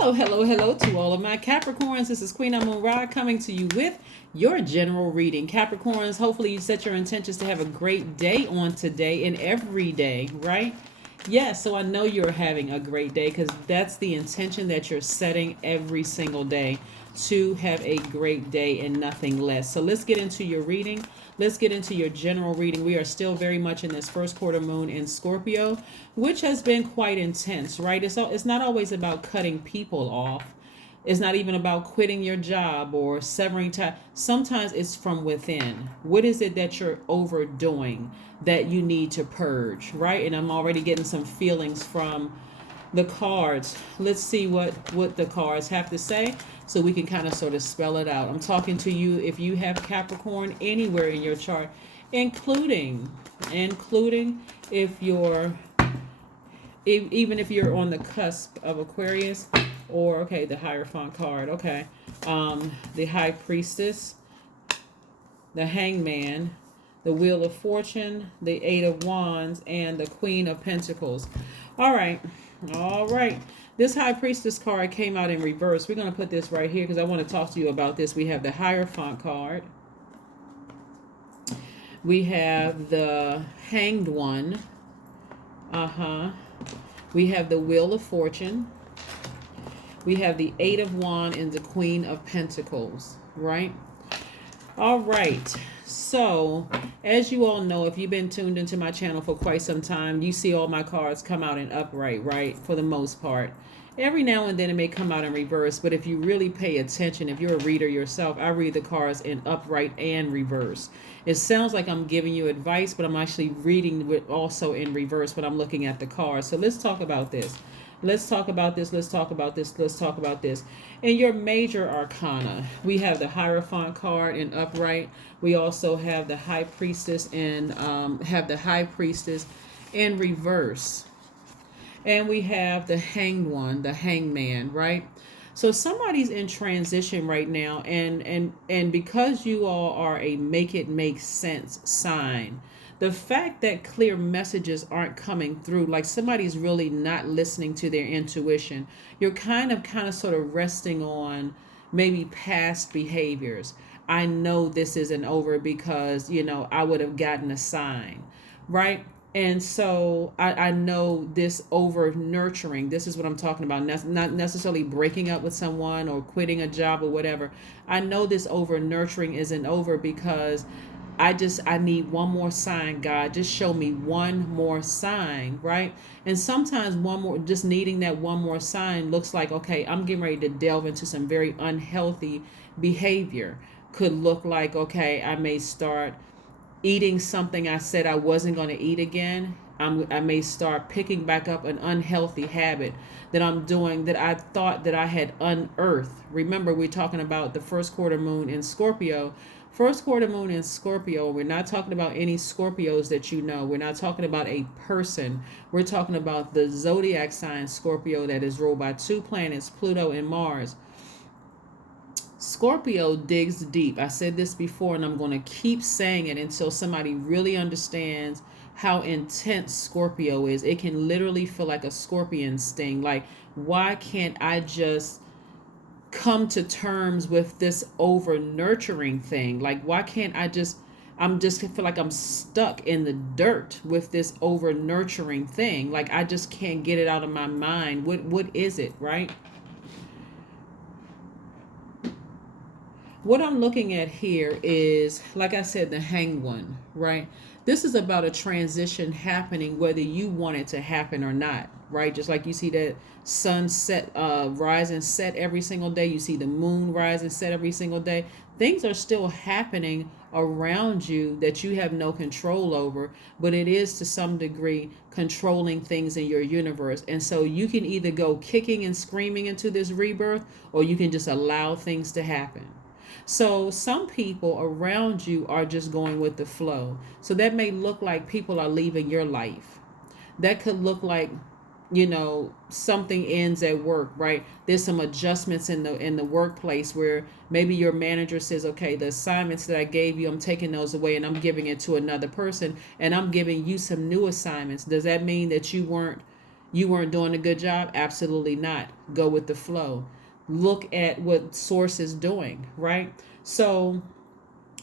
Hello, hello, hello to all of my Capricorns. This is Queen Amun Ra coming to you with your general reading. Capricorns, hopefully you set your intentions to have a great day on today and every day, right? Yes, so I know you're having a great day because that's the intention that you're setting every single day, to have a great day and nothing less. So let's get into your reading. Let's get into your general reading. We are still very much in this first quarter moon in Scorpio, which has been quite intense, right? It's not always about cutting people off. It's not even about quitting your job or severing ties. Sometimes it's from within. What is it that you're overdoing that you need to purge, right? And I'm already getting some feelings from the cards. Let's see what the cards have to say so we can kind of sort of spell it out. I'm talking to you if you have Capricorn anywhere in your chart, including if you're even if you're on the cusp of Aquarius, or okay, the Hierophant card, okay, the High Priestess, the Hangman, the Wheel of Fortune, the Eight of Wands, and the Queen of Pentacles. All right. This High Priestess card came out in reverse. We're going to put this right here because I want to talk to you about this. We have the Hierophant card. We have the Hanged One. We have the Wheel of Fortune. We have the Eight of Wands and the Queen of Pentacles, right? All right. So, as you all know, if you've been tuned into my channel for quite some time, you see all my cards come out in upright, right? For the most part. Every now and then it may come out in reverse, but if you really pay attention, if you're a reader yourself, I read the cards in upright and reverse. It sounds like I'm giving you advice, but I'm actually reading it also in reverse when I'm looking at the cards. So let's talk about this. Let's talk about this. In your major arcana, we have the Hierophant card in upright. We also have the High Priestess and have the High Priestess in reverse. And we have the Hanged One, the Hangman, right? So somebody's in transition right now, and because you all are a make it make sense sign, the fact that clear messages aren't coming through, like somebody's really not listening to their intuition, you're kind of sort of resting on maybe past behaviors. I know this isn't over because, I would have gotten a sign, right? And so I know this over nurturing, this is what I'm talking about, not necessarily breaking up with someone or quitting a job or whatever. I know this over nurturing isn't over because I need one more sign, God. Just show me one more sign, right? And sometimes just needing that one more sign looks like, okay, I'm getting ready to delve into some very unhealthy behavior. Could look like, okay, I may start eating something I said I wasn't going to eat again. I may start picking back up an unhealthy habit that I'm doing that I thought that I had unearthed. Remember, we're talking about the first quarter moon in Scorpio. First quarter moon in Scorpio, we're not talking about any Scorpios that you know. We're not talking about a person. We're talking about the zodiac sign Scorpio that is ruled by two planets, Pluto and Mars. Scorpio digs deep. I said this before, and I'm going to keep saying it until somebody really understands how intense Scorpio is. It can literally feel like a scorpion sting. Like, why can't I just come to terms with this over nurturing thing? Like, why can't I just feel like I'm stuck in the dirt with this over nurturing thing? Like, I just can't get it out of my mind. What is it, right? What I'm looking at here is, like I said, the Hanged One, right? This is about a transition happening whether you want it to happen or not, right? Just like you see that sun set, rise and set every single day. You see the moon rise and set every single day. Things are still happening around you that you have no control over, but it is to some degree controlling things in your universe. And so you can either go kicking and screaming into this rebirth, or you can just allow things to happen. So some people around you are just going with the flow. So that may look like people are leaving your life. That could look like, something ends at work, right? There's some adjustments in the workplace where maybe your manager says, okay, the assignments that I gave you, I'm taking those away and I'm giving it to another person, and I'm giving you some new assignments. Does that mean that you weren't You weren't doing a good job? Absolutely not. Go with the flow. Look at what source is doing, right? So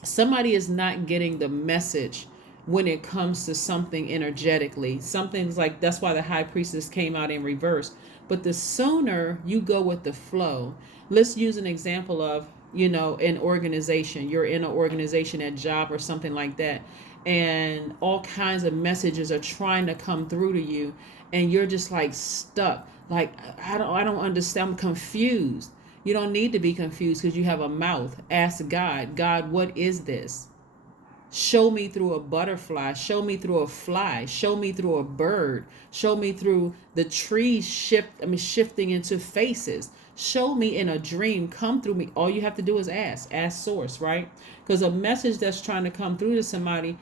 somebody is not getting the message when it comes to something energetically. Something's like, that's why the high priestess came out in reverse. But the sooner you go with the flow, let's use an example of, an organization. You're in an organization, at job or something like that, and all kinds of messages are trying to come through to you, and you're just like stuck. Like, I don't understand. I'm confused. You don't need to be confused because you have a mouth. Ask God, God, what is this? Show me through a butterfly. Show me through a fly. Show me through a bird. Show me through the trees shifting into faces. Show me in a dream. Come through me. All you have to do is ask. Ask source, right? Because a message that's trying to come through to somebody,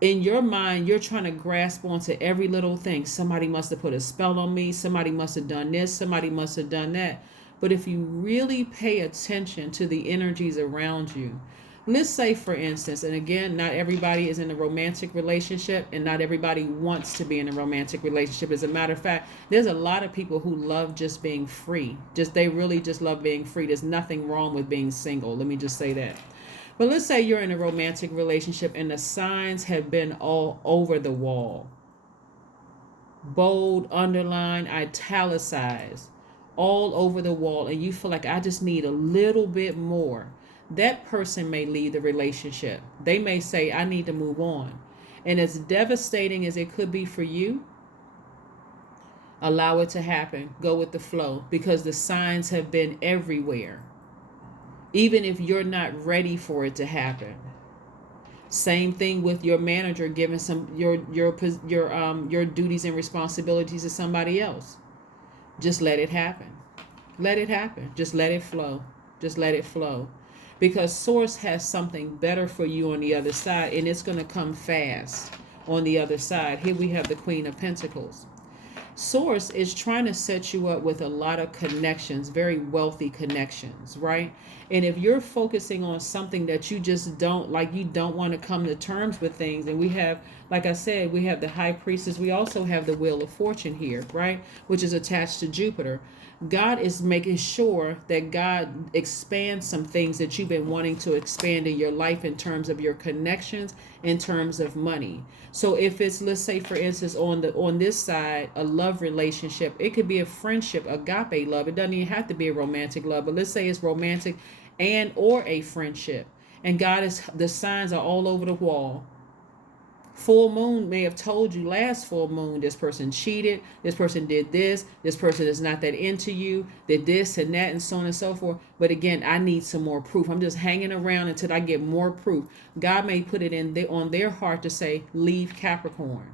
in your mind, you're trying to grasp onto every little thing. Somebody must have put a spell on me. Somebody must have done this. Somebody must have done that. But if you really pay attention to the energies around you, let's say, for instance, and again, not everybody is in a romantic relationship, and not everybody wants to be in a romantic relationship. As a matter of fact, there's a lot of people who love just being free. They really just love being free. There's nothing wrong with being single. Let me just say that. But let's say you're in a romantic relationship and the signs have been all over the wall. Bold, underlined, italicized, all over the wall, and you feel like, I just need a little bit more. That person may leave the relationship. They may say, I need to move on. And as devastating as it could be for you, allow it to happen. Go with the flow, because the signs have been everywhere. Even if you're not ready for it to happen. Same thing with your manager giving your duties and responsibilities to somebody else. Just let it happen. Let it happen. Just let it flow. Just let it flow. Because source has something better for you on the other side, and it's going to come fast on the other side. Here we have the Queen of Pentacles. Source is trying to set you up with a lot of connections, very wealthy connections, right? And if you're focusing on something that you just don't like, you don't want to come to terms with things. And we have, like I said, we have the High Priestess. We also have the Wheel of Fortune here, right? Which is attached to Jupiter. God is making sure that God expands some things that you've been wanting to expand in your life in terms of your connections, in terms of money. So if it's, let's say, for instance, on this side, a love relationship, it could be a friendship, agape love. It doesn't even have to be a romantic love, but let's say it's romantic and or a friendship. And the signs are all over the wall. Full moon may have told you last full moon, this person cheated, this person did this person is not that into you, did this and that, and so on and so forth. But again, I need some more proof. I'm just hanging around until I get more proof. God may put it on their heart to say, leave Capricorn.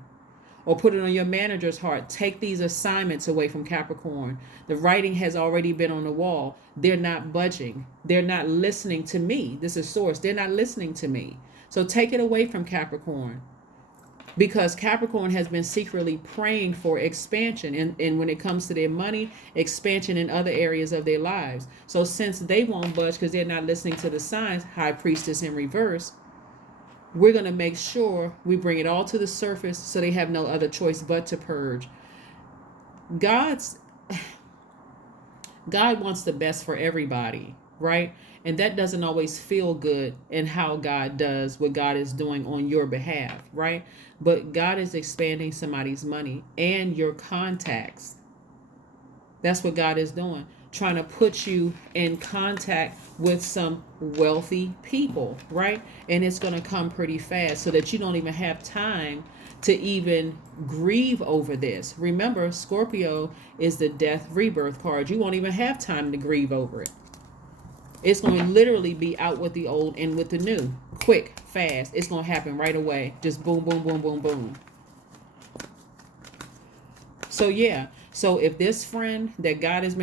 Or put it on your manager's heart, take these assignments away from Capricorn. The writing has already been on the wall. They're not budging. They're not listening to me. This is source. They're not listening to me. So take it away from Capricorn. Because Capricorn has been secretly praying for expansion. And when it comes to their money, expansion in other areas of their lives. So since they won't budge because they're not listening to the signs, High Priestess in reverse, we're going to make sure we bring it all to the surface so they have no other choice but to purge. God wants the best for everybody, right? And that doesn't always feel good in how God does what God is doing on your behalf, right? But God is expanding somebody's money and your contacts. That's what God is doing. Trying to put you in contact with some wealthy people, right? And it's going to come pretty fast so that you don't even have time to even grieve over this. Remember, Scorpio is the death rebirth card. You won't even have time to grieve over it. It's going to literally be out with the old and with the new. Quick, fast. It's going to happen right away. Just boom, boom, boom, boom, boom. So yeah. So if this friend that God has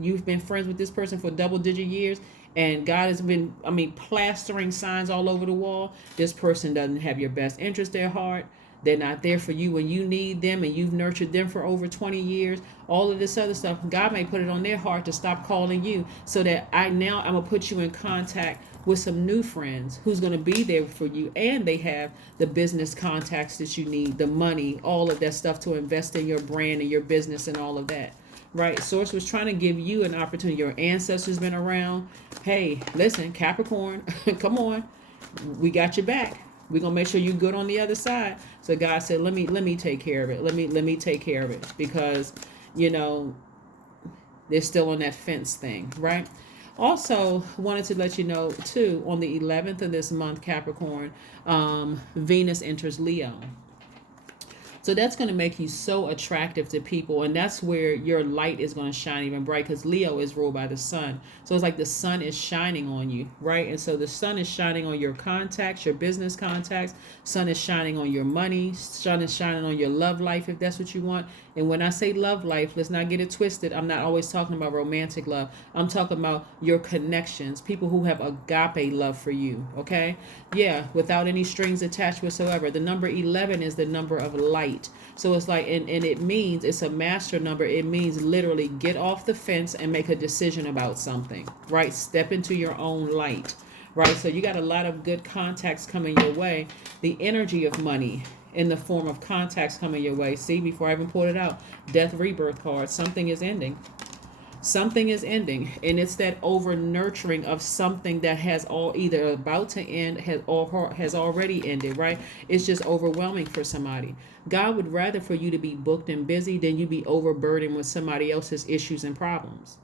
you've been friends with this person for double-digit years, and God has been, plastering signs all over the wall, this person doesn't have your best interest at heart. They're not there for you when you need them, and you've nurtured them for over 20 years. All of this other stuff, God may put it on their heart to stop calling you, so that I'm going to put you in contact with some new friends who's going to be there for you, and they have the business contacts that you need, the money, all of that stuff to invest in your brand and your business and all of that. Right? Source was trying to give you an opportunity. Your ancestors been around. Hey, listen, Capricorn, come on. We got your back. We're gonna make sure you're good on the other side. So God said, let me take care of it. Let me take care of it, because they're still on that fence thing, right? Also, wanted to let you know too, on the 11th of this month, Capricorn, Venus enters Leo. So that's going to make you so attractive to people. And that's where your light is going to shine even bright, because Leo is ruled by the sun. So it's like the sun is shining on you, right? And so the sun is shining on your contacts, your business contacts. Sun is shining on your money. Sun is shining on your love life, if that's what you want. And when I say love life, let's not get it twisted. I'm not always talking about romantic love. I'm talking about your connections, people who have agape love for you, okay? Yeah, without any strings attached whatsoever. The number 11 is the number of light. So it's like, and it means, it's a master number. It means literally get off the fence and make a decision about something, right? Step into your own light, right? So you got a lot of good contacts coming your way. The energy of money in the form of contacts coming your way. See, before I even pulled it out, death, rebirth card. Something is ending. Something is ending, and it's that over nurturing of something that has all either about to end has already ended, right? It's just overwhelming for somebody. God would rather for you to be booked and busy than you be overburdened with somebody else's issues and problems.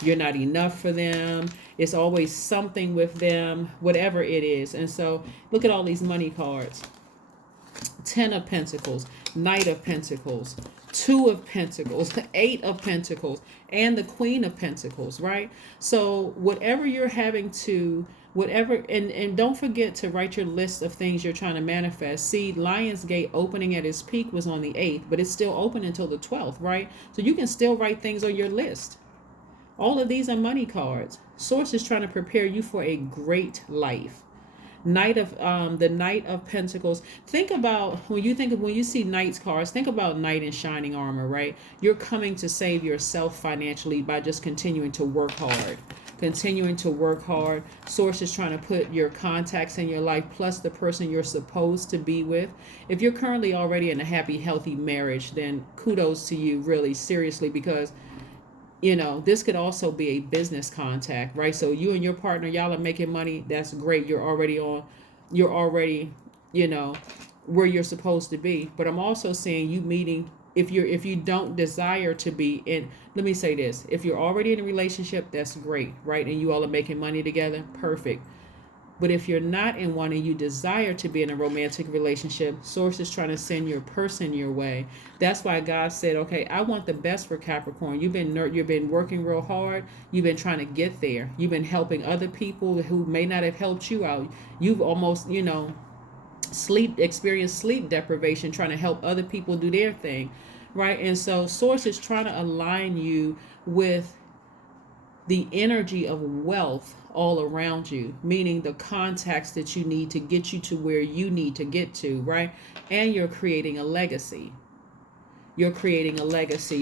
You're not enough for them. It's always something with them, whatever it is. And so look at all these money cards. 10 of Pentacles, Knight of Pentacles, 2 of Pentacles, 8 of Pentacles, and the Queen of Pentacles, right? So whatever you're having to, and don't forget to write your list of things you're trying to manifest. See, Lionsgate opening at its peak was on the 8th, but it's still open until the 12th, right? So you can still write things on your list. All of these are money cards. Source is trying to prepare you for a great life. The Knight of Pentacles. Think about when you see Knight's cards, think about Knight in shining armor, right? You're coming to save yourself financially by just continuing to work hard. Continuing to work hard. Source is trying to put your contacts in your life plus the person you're supposed to be with. If you're currently already in a happy, healthy marriage, then kudos to you, really, seriously, because this could also be a business contact, right? So you and your partner, y'all are making money. That's great. You're already, where you're supposed to be. But I'm also seeing you meeting, if you don't desire to be in, let me say this. If you're already in a relationship, that's great, right? And you all are making money together, perfect. But if you're not in one and you desire to be in a romantic relationship, Source is trying to send your person your way. That's why God said, okay, I want the best for Capricorn. You've been working real hard. You've been trying to get there. You've been helping other people who may not have helped you out. You've almost, experienced sleep deprivation trying to help other people do their thing, right? And so Source is trying to align you with the energy of wealth all around you, meaning the contacts that you need to get you to where you need to get to, right? And you're creating a legacy.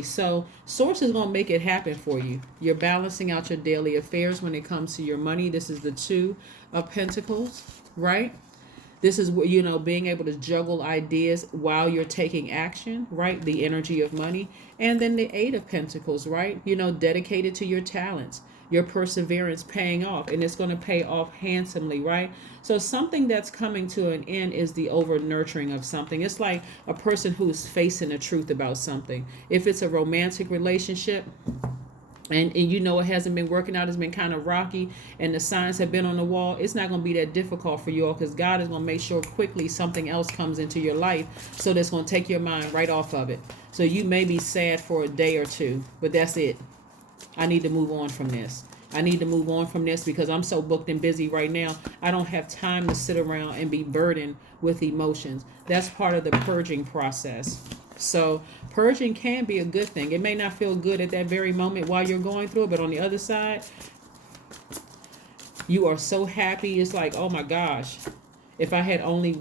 So Source is going to make it happen for you. You're balancing out your daily affairs when it comes to your money. This is the 2 of Pentacles, right? This is, being able to juggle ideas while you're taking action, right? The energy of money. And then the 8 of Pentacles, right? Dedicated to your talents, your perseverance paying off. And it's going to pay off handsomely, right? So something that's coming to an end is the over nurturing of something. It's like a person who's facing the truth about something. If it's a romantic relationship, and it hasn't been working out, it's been kind of rocky, and the signs have been on the wall, it's not going to be that difficult for you all, because God is going to make sure quickly something else comes into your life, so that's going to take your mind right off of it. So you may be sad for a day or two, but that's it. I need to move on from this. Because I'm so booked and busy right now. I don't have time to sit around and be burdened with emotions. That's part of the purging process. So purging can be a good thing. It may not feel good at that very moment while you're going through it, but on the other side, you are so happy. It's like, oh my gosh, if I had only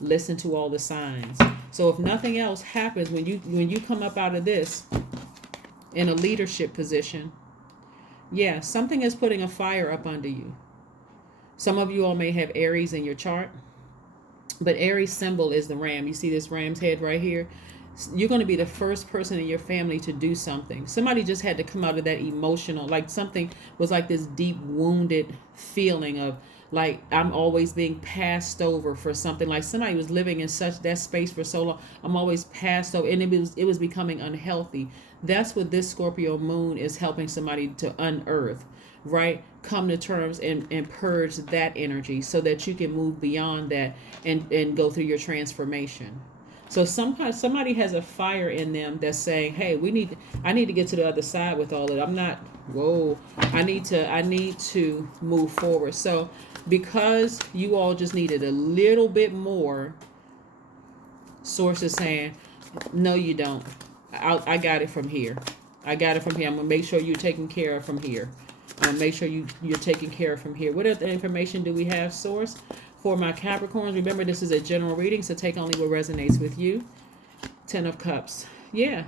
listen to all the signs. So if nothing else happens, when you come up out of this in a leadership position, Yeah, something is putting a fire up under you. Some of you all may have Aries in your chart, but Aries symbol is the ram. You see this ram's head right here? You're going to be the first person in your family to do something. Somebody just had to come out of that emotional, like something was like this deep wounded feeling of like I'm always being passed over for something. Like somebody was living in such that space for so long. I'm always passed over, and it was becoming unhealthy. That's what this Scorpio moon is helping somebody to unearth, right? Come to terms and purge that energy so that you can move beyond that and go through your transformation. So somebody has a fire in them that's saying, "Hey, I need to get to the other side with all of it. I'm not. Whoa, I need to move forward." So because you all just needed a little bit more, source is saying, "No, you don't. I got it from here. I got it from here. I'm gonna make sure you're taken care of from here. I'm gonna make sure you're taken care of from here." What other information do we have, source? For my Capricorns, remember this is a general reading, so take only what resonates with you. 10 of Cups. Yeah.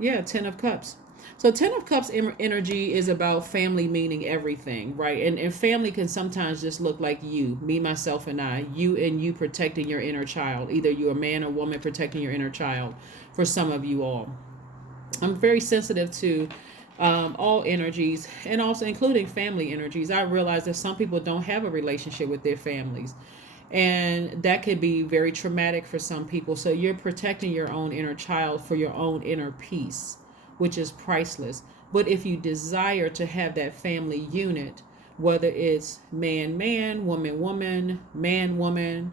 Yeah, 10 of Cups. So 10 of Cups energy is about family, meaning everything, right? And family can sometimes just look like you, me, myself, and I. You and you protecting your inner child. Either you're a man or woman protecting your inner child for some of you all. I'm very sensitive to all energies, and also including family energies. I realize that some people don't have a relationship with their families, and that could be very traumatic for some people. So you're protecting your own inner child for your own inner peace, which is priceless. But if you desire to have that family unit, whether it's man man, woman woman, man woman,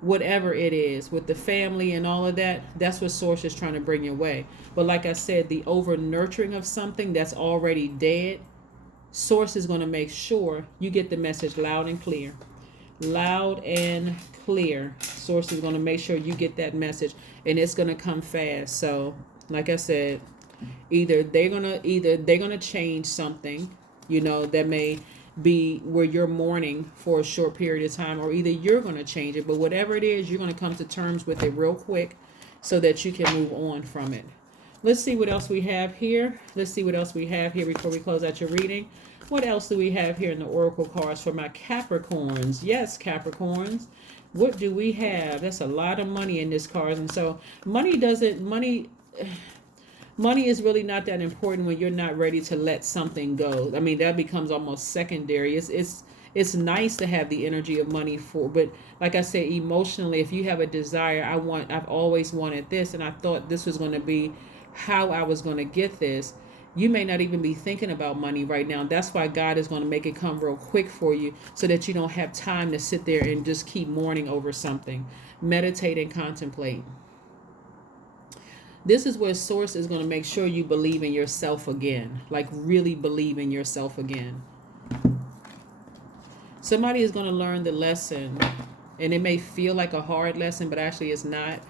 whatever it is with the family and all of that, that's what source is trying to bring your way. But like I said, the over nurturing of something that's already dead, source is going to make sure you get the message loud and clear. Loud and clear. Source is going to make sure you get that message, and it's going to come fast. So like I said, either they're gonna change something, that may be where you're mourning for a short period of time, or either you're going to change it. But whatever it is, you're going to come to terms with it real quick so that you can move on from it. Let's see what else we have here. Before we close out your reading. What else do we have here in the oracle cards for my Capricorns? Yes, Capricorns. What do we have? That's a lot of money in this card. And so money is really not that important when you're not ready to let something go. I mean, that becomes almost secondary. It's nice to have the energy of money but like I said, emotionally, if you have a desire, I've always wanted this, and I thought this was going to be how I was going to get this. You may not even be thinking about money right now. That's why God is going to make it come real quick for you, so that you don't have time to sit there and just keep mourning over something. Meditate and contemplate. This is where source is going to make sure you believe in yourself again, like really believe in yourself again. Somebody is going to learn the lesson, and it may feel like a hard lesson, but actually it's not.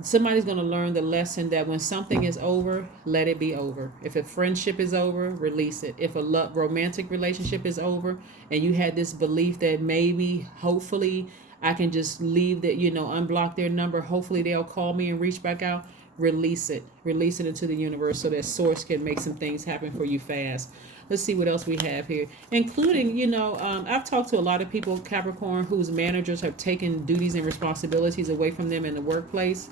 Somebody's going to learn the lesson that when something is over, let it be over. If a friendship is over, release it. If a romantic relationship is over, and you had this belief that maybe, hopefully, I can just leave that, unblock their number. Hopefully they'll call me and reach back out. Release it into the universe so that source can make some things happen for you fast. Let's see what else we have here, including, I've talked to a lot of people, Capricorn, whose managers have taken duties and responsibilities away from them in the workplace.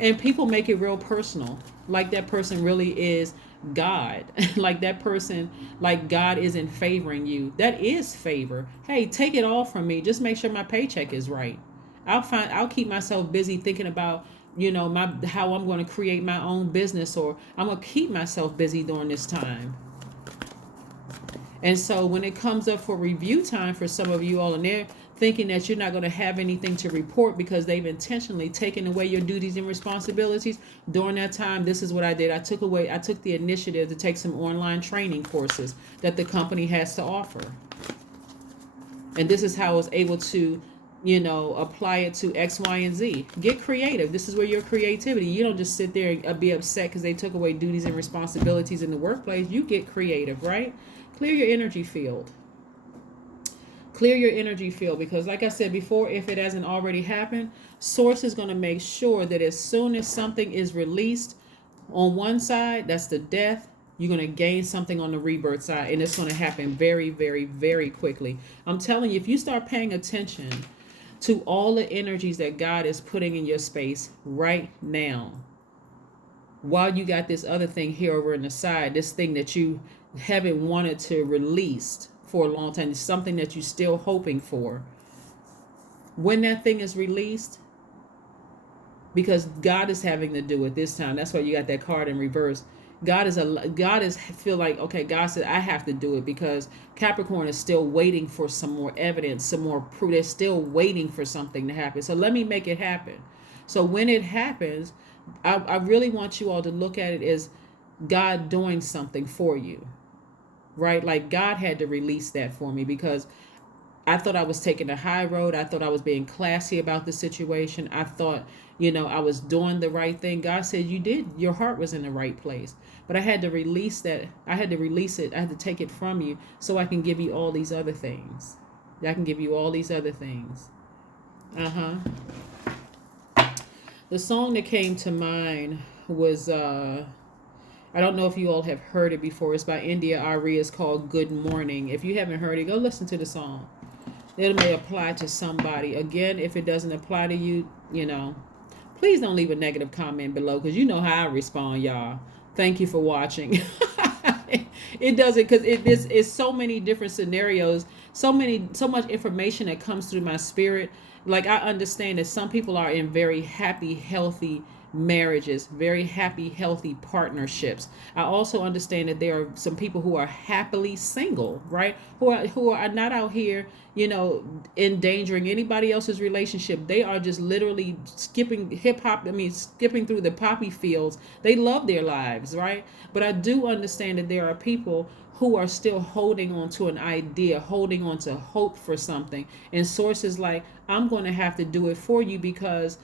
And people make it real personal, like that person really is God. Like that person, like God isn't favoring you. That is favor. Hey, take it all from me. Just make sure my paycheck is right. I'll keep myself busy thinking about, how I'm going to create my own business, or I'm going to keep myself busy during this time. And so when it comes up for review time for some of you all, and they're thinking that you're not going to have anything to report because they've intentionally taken away your duties and responsibilities, during that time, this is what I did. I took the initiative to take some online training courses that the company has to offer. And this is how I was able to, apply it to X, Y, and Z. Get creative. This is where your creativity. You don't just sit there and be upset because they took away duties and responsibilities in the workplace. You get creative, right? Clear your energy field. Clear your energy field, because like I said before, if it hasn't already happened, source is going to make sure that as soon as something is released on one side, that's the death, You're going to gain something on the rebirth side, and it's going to happen very, very, very quickly. I'm telling you, if you start paying attention to all the energies that God is putting in your space right now, while you got this other thing here over in the side, this thing that you haven't wanted to release for a long time, it's something that you're still hoping for. When that thing is released, because God is having to do it this time. That's why you got that card in reverse. God is feel like, okay, God said I have to do it because Capricorn is still waiting for some more evidence, some more proof. They're still waiting for something to happen. So let me make it happen. So when it happens, I really want you all to look at it as God doing something for you, right? Like God had to release that for me because I thought I was taking the high road. I thought I was being classy about the situation. I thought, I was doing the right thing. God said you did. Your heart was in the right place. But I had to release that. I had to release it. I had to take it from you so I can give you all these other things. I can give you all these other things. The song that came to mind was, I don't know if you all have heard it before. It's by India Ari. It's called Good Morning. If you haven't heard it, go listen to the song. It may apply to somebody. Again, if it doesn't apply to you, please don't leave a negative comment below because you know how I respond, y'all. Thank you for watching. It doesn't, because it's so many different scenarios, so much information that comes through my spirit. Like I understand that some people are in very happy, healthy marriages, very happy, healthy partnerships. I also understand that there are some people who are happily single, right? Who are not out here, endangering anybody else's relationship. They are just literally skipping skipping through the poppy fields. They love their lives, right? But I do understand that there are people who are still holding on to an idea, holding on to hope for something. And sources like, I'm going to have to do it for you because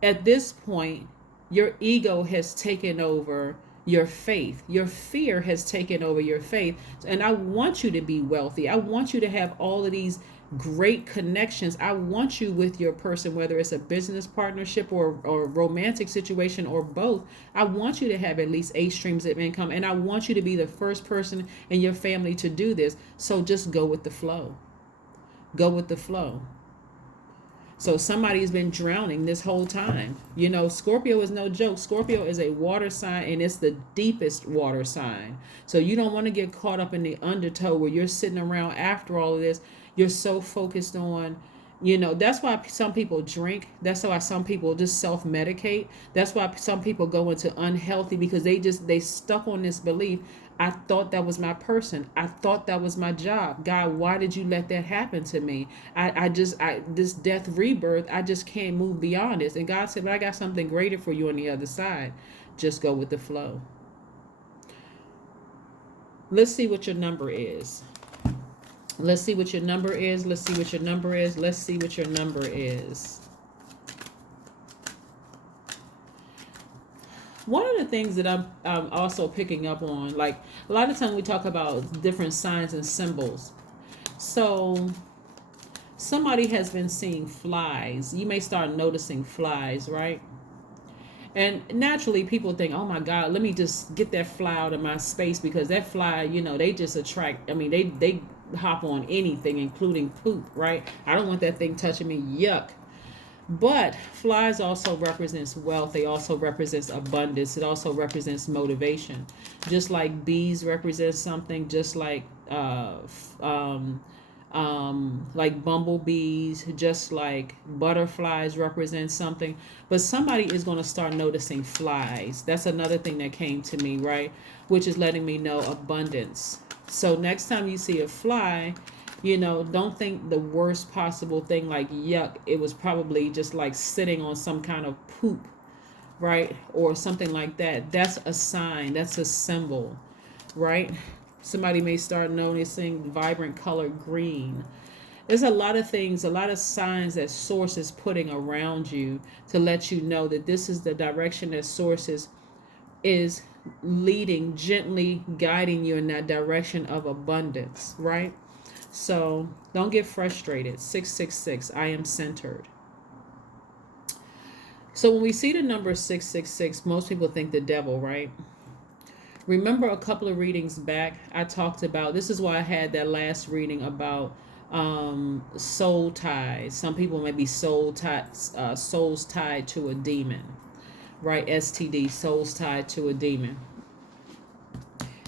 at this point, your ego has taken over your faith. Your fear has taken over your faith. And I want you to be wealthy. I want you to have all of these great connections. I want you with your person, whether it's a business partnership or romantic situation or both. I want you to have at least 8 streams of income. And I want you to be the first person in your family to do this. So just go with the flow. Go with the flow. So somebody's been drowning this whole time. Scorpio is no joke. Scorpio is a water sign, and it's the deepest water sign. So you don't want to get caught up in the undertow where you're sitting around after all of this. You're so focused on, that's why some people drink. That's why some people just self-medicate. That's why some people go into unhealthy because they stuck on this belief. I thought that was my person. I thought that was my job. God, why did you let that happen to me? This death rebirth, I just can't move beyond this. And God said, but I got something greater for you on the other side. Just go with the flow. Let's see what your number is. Let's see what your number is. Let's see what your number is. Let's see what your number is. One of the things that I'm also picking up on, like a lot of times we talk about different signs and symbols. So somebody has been seeing flies. You may start noticing flies, right? And naturally people think, oh my God, let me just get that fly out of my space because that fly, they just attract, they hop on anything, including poop, right? I don't want that thing touching me. Yuck. But flies also represents wealth. They also represents abundance. It also represents motivation. Just like bees represent something, just like bumblebees, just like butterflies represent something. But somebody is going to start noticing flies. That's another thing that came to me, right? Which is letting me know abundance. So next time you see a fly, don't think the worst possible thing like yuck. It was probably just like sitting on some kind of poop, right? Or something like that. That's a sign. That's a symbol, right? Somebody may start noticing vibrant color green. There's a lot of things, a lot of signs that Source is putting around you to let you know that this is the direction that Source is leading, gently guiding you in that direction of abundance, right? So don't get frustrated. 666, I am centered. So when we see the number 666, most people think the devil, right? Remember a couple of readings back, I talked about, this is why I had that last reading about soul ties. Some people may be souls tied to a demon, right? STD, souls tied to a demon.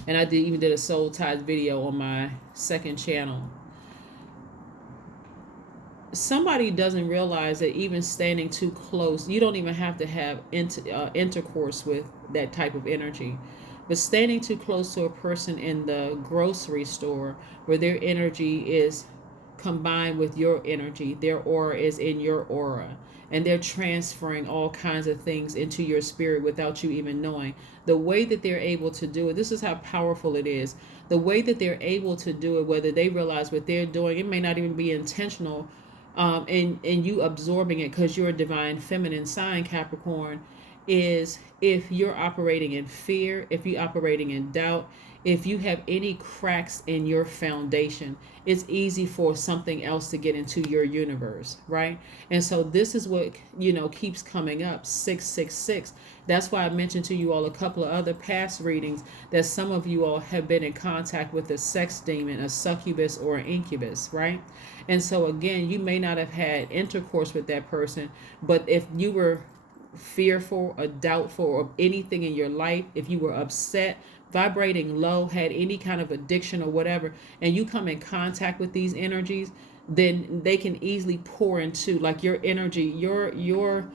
And I even did a soul ties video on my second channel. Somebody doesn't realize that even standing too close, you don't even have to have intercourse with that type of energy. But standing too close to a person in the grocery store where their energy is combined with your energy, their aura is in your aura, and they're transferring all kinds of things into your spirit without you even knowing. The way that they're able to do it, this is how powerful it is. The way that they're able to do it, whether they realize what they're doing, it may not even be intentional, and you absorbing it because you're a divine feminine sign, Capricorn, is if you're operating in fear, if you're operating in doubt, if you have any cracks in your foundation, it's easy for something else to get into your universe, right? And so this is what, keeps coming up, 666. That's why I mentioned to you all a couple of other past readings that some of you all have been in contact with a sex demon, a succubus or an incubus, right? And so again, you may not have had intercourse with that person, but if you were fearful or doubtful of anything in your life, if you were upset, vibrating low, had any kind of addiction or whatever, and you come in contact with these energies, then they can easily pour into, like, your energy. Your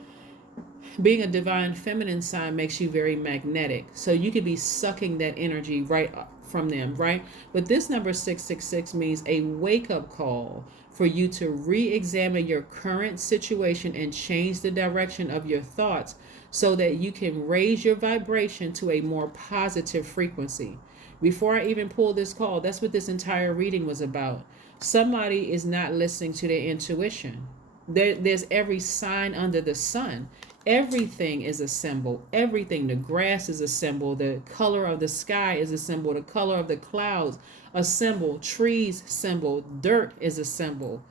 being a divine feminine sign makes you very magnetic, so you could be sucking that energy right up from them, right? But this number 666 means a wake-up call for you to re-examine your current situation and change the direction of your thoughts so that you can raise your vibration to a more positive frequency. Before I even pull this call, that's what this entire reading was about. Somebody is not listening to their intuition. There's every sign under the sun. Everything is a symbol. Everything. The grass is a symbol. The color of the sky is a symbol. The color of the clouds, a symbol. Trees, symbol. Dirt is a symbol.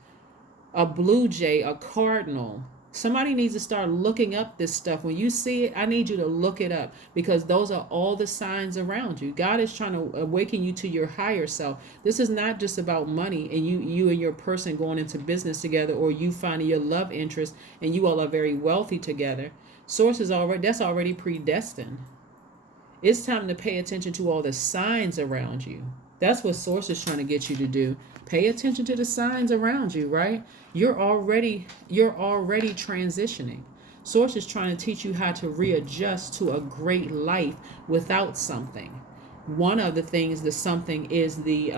A blue jay, a cardinal. Somebody needs to start looking up this stuff. When you see it, I need you to look it up, because those are all the signs around you. God is trying to awaken you to your higher self. This is not just about money and you and your person going into business together, or you finding your love interest and you all are very wealthy together. Source is that's already predestined. It's time to pay attention to all the signs around you. That's what Source is trying to get you to do. Pay attention to the signs around you, right? You're already transitioning. Source is trying to teach you how to readjust to a great life without something. One of the things, the something, is the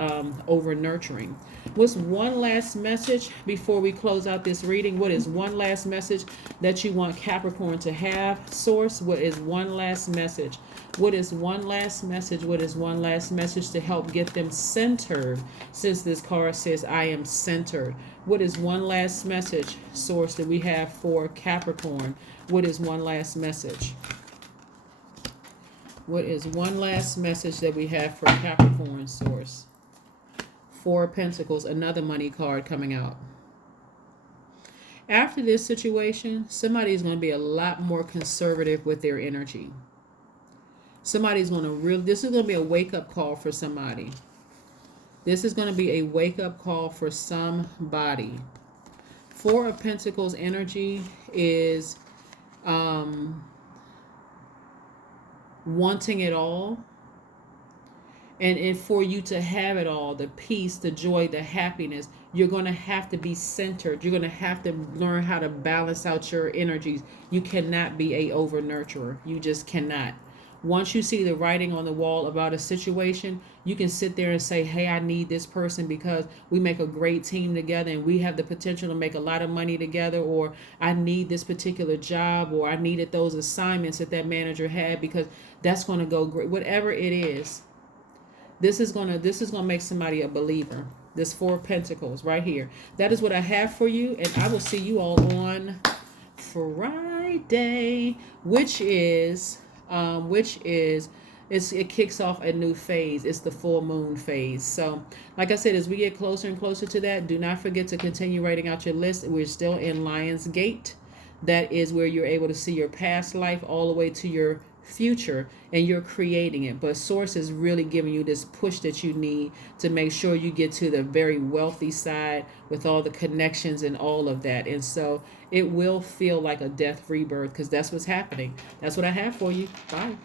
over nurturing. What's one last message before we close out this reading? What is one last message that you want Capricorn to have? Source, what is one last message? What is one last message? What is one last message to help get them centered? Since this card says, I am centered. What is one last message, Source, that we have for Capricorn? What is one last message? What is one last message that we have for Capricorn, Source? Four of Pentacles, another money card coming out. After this situation, somebody is going to be a lot more conservative with their energy. Somebody's going to this is going to be a wake-up call for somebody. This is going to be a wake-up call for somebody. Four of Pentacles energy is wanting it all. And for you to have it all, the peace, the joy, the happiness, you're going to have to be centered. You're going to have to learn how to balance out your energies. You cannot be a over-nurturer. You just cannot. Once you see the writing on the wall about a situation, you can sit there and say, hey, I need this person because we make a great team together and we have the potential to make a lot of money together, or I need this particular job, or I needed those assignments that manager had because that's going to go great. Whatever it is, this is going to make somebody a believer. This Four of Pentacles right here. That is what I have for you, and I will see you all on Friday, which is it kicks off a new phase. It's the full moon phase. So like I said, as we get closer and closer to that, do not forget to continue writing out your list. We're still in Lion's Gate. That is where you're able to see your past life all the way to your future, and you're creating it. But source is really giving you this push that you need to make sure you get to the very wealthy side with all the connections and all of that. And so it will feel like a death rebirth, because that's what's happening. That's what I have for you. Bye.